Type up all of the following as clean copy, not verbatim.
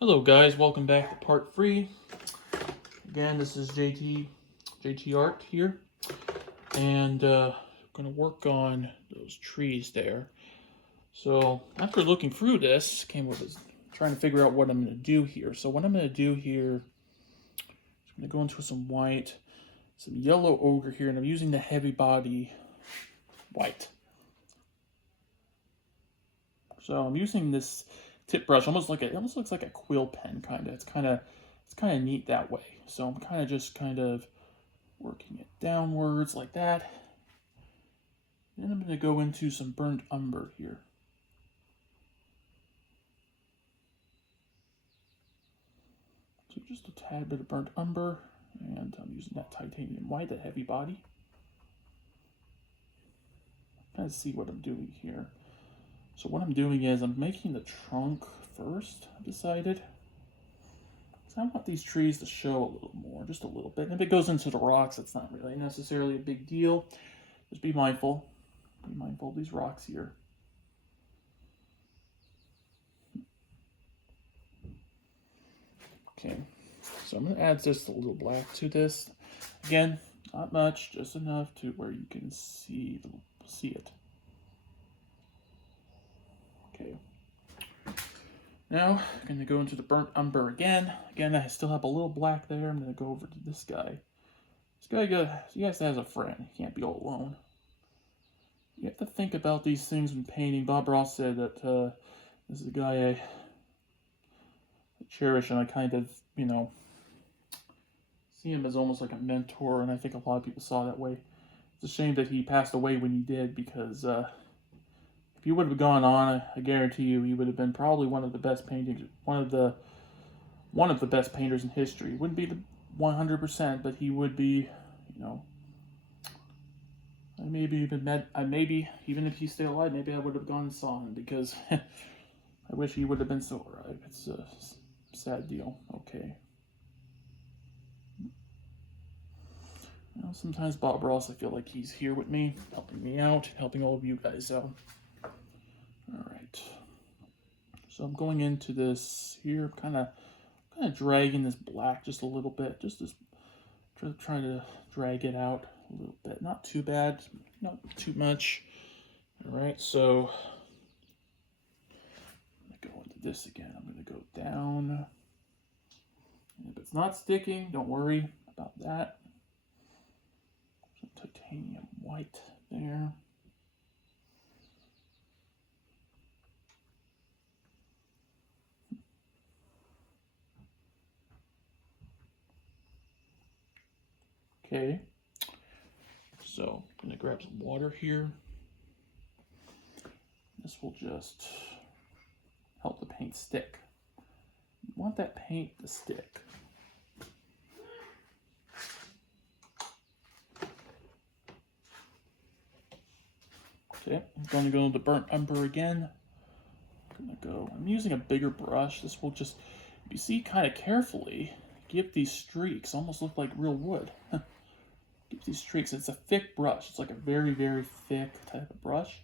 Hello guys, welcome back to part 3. Again, this is JT Art here, and I'm going to work on those trees there. So after looking through this, came up with trying to figure out what I'm going to do here. So what I'm going to do here, I'm going to go into some white, some yellow ochre here, and I'm using the heavy body white. So I'm using this tip brush, it almost looks like a quill pen kind of. It's kind of neat that way. So I'm kind of working it downwards like that. Then I'm going to go into some burnt umber here. So just a tad bit of burnt umber, and I'm using that titanium white, that heavy body. Kind of see what I'm doing here. So what I'm doing is I'm making the trunk first, I've decided. So I want these trees to show a little more, just a little bit. And if it goes into the rocks, it's not really necessarily a big deal. Just be mindful. Be mindful of these rocks here. Okay, so I'm going to add just a little black to this. Again, not much, just enough to where you can see it. Okay. Now, I'm going to go into the burnt umber again. Again, I still have a little black there. I'm going to go over to this guy. This guy has a friend. He can't be all alone. You have to think about these things when painting. Bob Ross said that this is a guy I cherish, and I kind of, see him as almost like a mentor, and I think a lot of people saw that way. It's a shame that he passed away when he did, because if he would have gone on, I guarantee you, he would have been probably one of the best painters, one of the best painters in history. Wouldn't be the 100%, but he would be, maybe even if he's still alive, maybe I would have gone and saw him, because I wish he would have been still alive. It's a sad deal. Okay. Sometimes Bob Ross, I feel like he's here with me, helping me out, helping all of you guys out. Alright. So I'm going into this here, kind of dragging this black just a little bit, just trying to drag it out a little bit. Not too bad, not too much. Alright, so I'm going to go into this again. I'm going to go down. And if it's not sticking, don't worry about that. Some titanium white there. Okay, so I'm going to grab some water here. This will just help the paint stick. You want that paint to stick. Okay, I'm going to go into burnt umber again. I'm using a bigger brush. This will just, if you see kind of carefully, give these streaks, almost look like real wood. Give these streaks. It's a thick brush. It's like a very, very thick type of brush.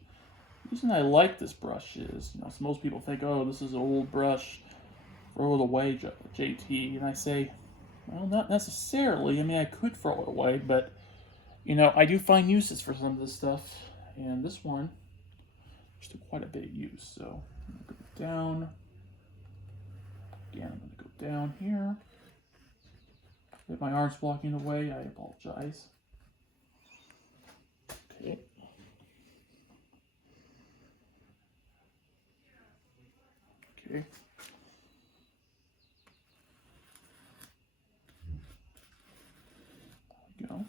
The reason I like this brush is, so most people think, oh, this is an old brush, throw it away, JT. And I say, well, not necessarily. I mean, I could throw it away, but, I do find uses for some of this stuff. And this one, there's still quite a bit of use. So I'm going to go down. Again, I'm going to go down here. If my arm's blocking the way, I apologize. Okay. Okay. There we go.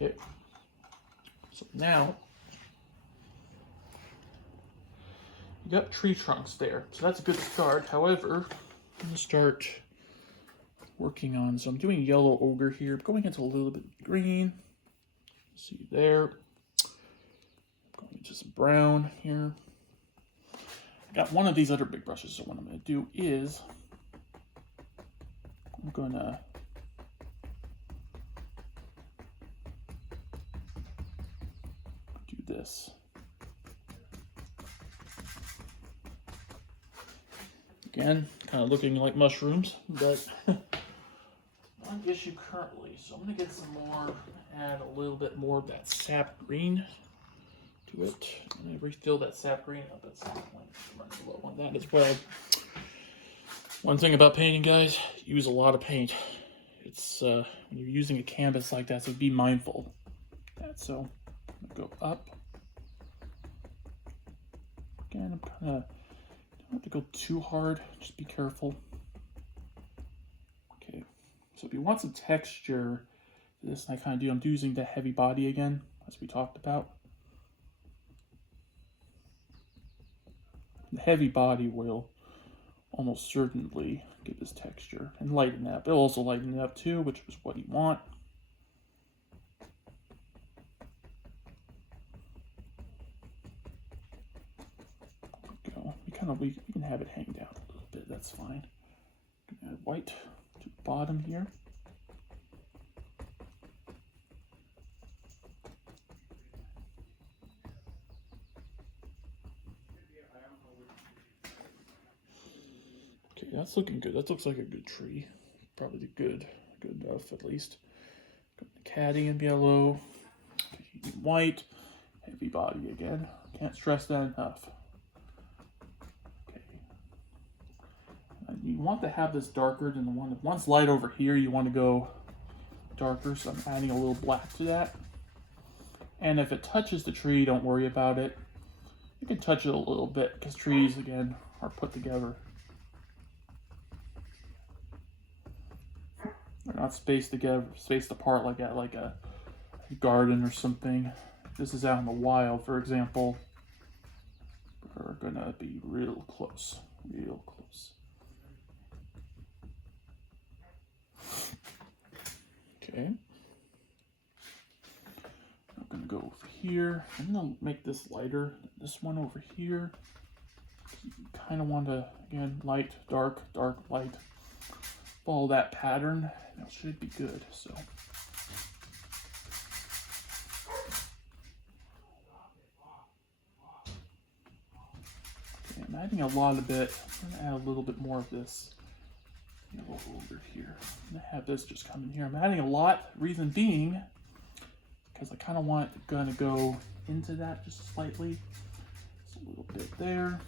Okay, so now you got tree trunks there, so that's a good start. However, I'm going to start working on, so I'm doing yellow ochre here, going into a little bit of green. See there. Going into some brown here. got one of these other big brushes, so what I'm going to do is I'm going to do this. Again, kind of looking like mushrooms, but not an issue currently. So I'm going to get some more, add a little bit more of that sap green to it. I'm going to refill that sap green up at some point. I'm running low on that as well. One thing about painting, guys, use a lot of paint. It's when you're using a canvas like that, so be mindful of that. So I'm going to go up. Again, I'm kind of don't have to go too hard, just be careful. Okay, so if you want some texture to this, and I kind of do, I'm using the heavy body again, as we talked about. The heavy body will almost certainly give this texture and lighten it up. It'll also lighten it up too, which is what you want. We can have it hang down a little bit, that's fine. Add white to the bottom here. Okay, that's looking good. That looks like a good tree. Probably good enough at least. Got the caddy in yellow, white, heavy body again. Can't stress that enough. You want to have this darker than the one. If one's light over here, you want to go darker. So I'm adding a little black to that. And if it touches the tree, don't worry about it. You can touch it a little bit because trees, again, are put together. They're not spaced together, spaced apart like at like a garden or something. If this is out in the wild, for example, we're gonna be real close, real close. Okay. I'm gonna go over here. I'm gonna make this lighter. This one over here. You kind of want to, again, light, dark, dark, light. Follow that pattern. That should be good. So. Okay, I'm adding a lot of it. I'm gonna add a little bit more of this. Over here. I'm gonna have this just come in here. I'm adding a lot, reason being, because I kind of want it gonna go into that just slightly. Just a little bit there,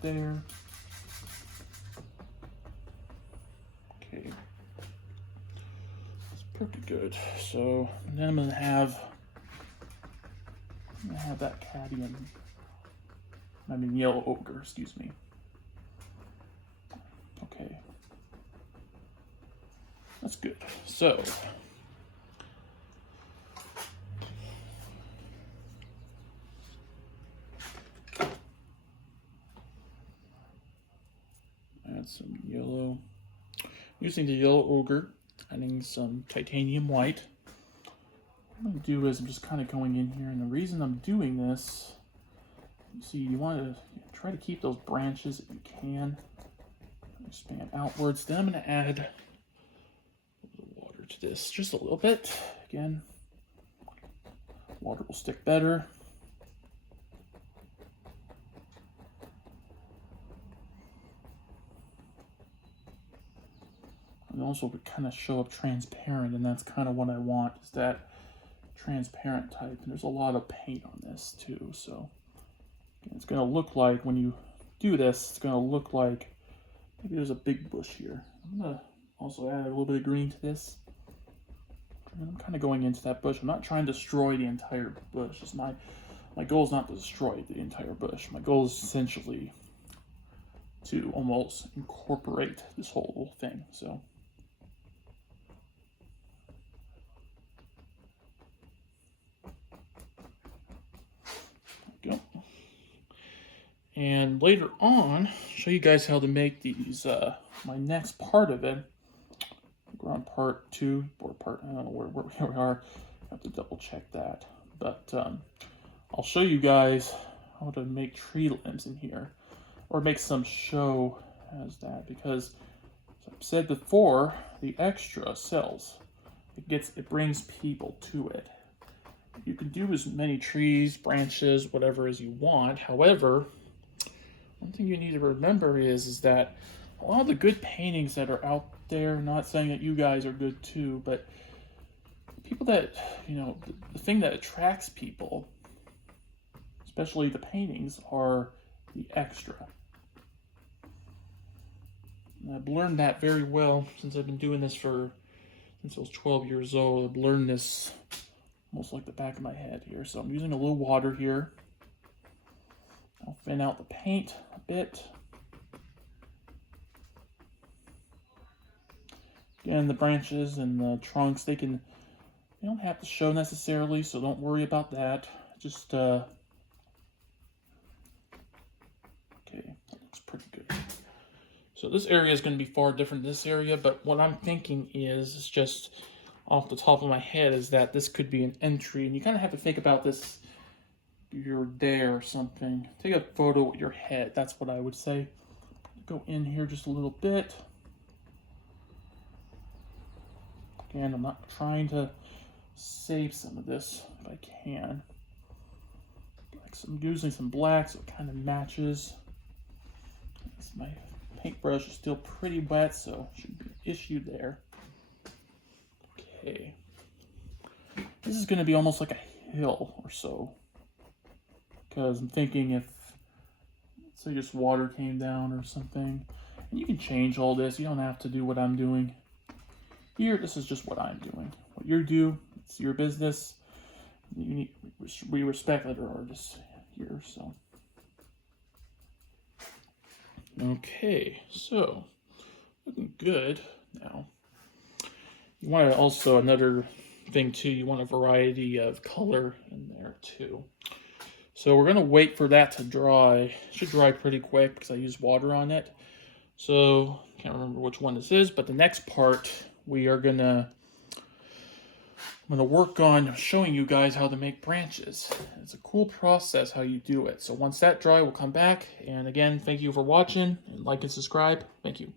there. Okay, that's pretty good. So then I'm gonna have that cadmium. I mean yellow ochre. Excuse me. Okay. That's good. So, add some yellow. Using the yellow ochre, adding some titanium white. What I'm going to do is I'm just kind of going in here, and the reason I'm doing this, you see, you want to try to keep those branches if you can. Expand outwards. Then I'm going to add to this just a little bit. Again, water will stick better. And also we kind of show up transparent, and that's kind of what I want, is that transparent type. And there's a lot of paint on this too, so again, it's going to look like, when you do this, it's going to look like maybe there's a big bush here. I'm going to also add a little bit of green to this. And I'm kind of going into that bush. I'm not trying to destroy the entire bush. It's my goal is not to destroy the entire bush. My goal is essentially to almost incorporate this whole thing. So. There we go. And later on, I'll show you guys how to make these, my next part of it. We're on part 2 or part, I don't know where we are. I have to double check that. But I'll show you guys how to make tree limbs in here. or make some show as that, because as I've said before, the extra sells. It brings people to it. You can do as many trees, branches, whatever as you want. However, one thing you need to remember is that a lot of the good paintings that are out there, not saying that you guys are good too, but people that, the thing that attracts people, especially the paintings, are the extra. And I've learned that very well since I've been doing this since I was 12 years old. I've learned this almost like the back of my head here. So I'm using a little water here. I'll thin out the paint a bit. Again, the branches and the trunks, they don't have to show necessarily, so don't worry about that. Just, okay, that looks pretty good. So this area is going to be far different than this area, but what I'm thinking is just off the top of my head is that this could be an entry, and you kind of have to think about this. You're there or something. Take a photo with your head. That's what I would say. Go in here just a little bit. Again, I'm not trying to save some of this if I can. I'm using some black so it kind of matches. My paintbrush is still pretty wet, so shouldn't be an issue there. Okay. This is going to be almost like a hill or so. Because I'm thinking if, say, just water came down or something. And you can change all this. You don't have to do what I'm doing. Here, this is just what I'm doing. What you do, it's your business. We respect other artists here, so. Okay, so looking good now. You want to also, another thing too, you want a variety of color in there too. So we're going to wait for that to dry. It should dry pretty quick because I used water on it. So can't remember which one this is, but the next part I'm going to work on showing you guys how to make branches. It's a cool process how you do it. So once that dry, we'll come back. And again, thank you for watching, and like and subscribe. Thank you.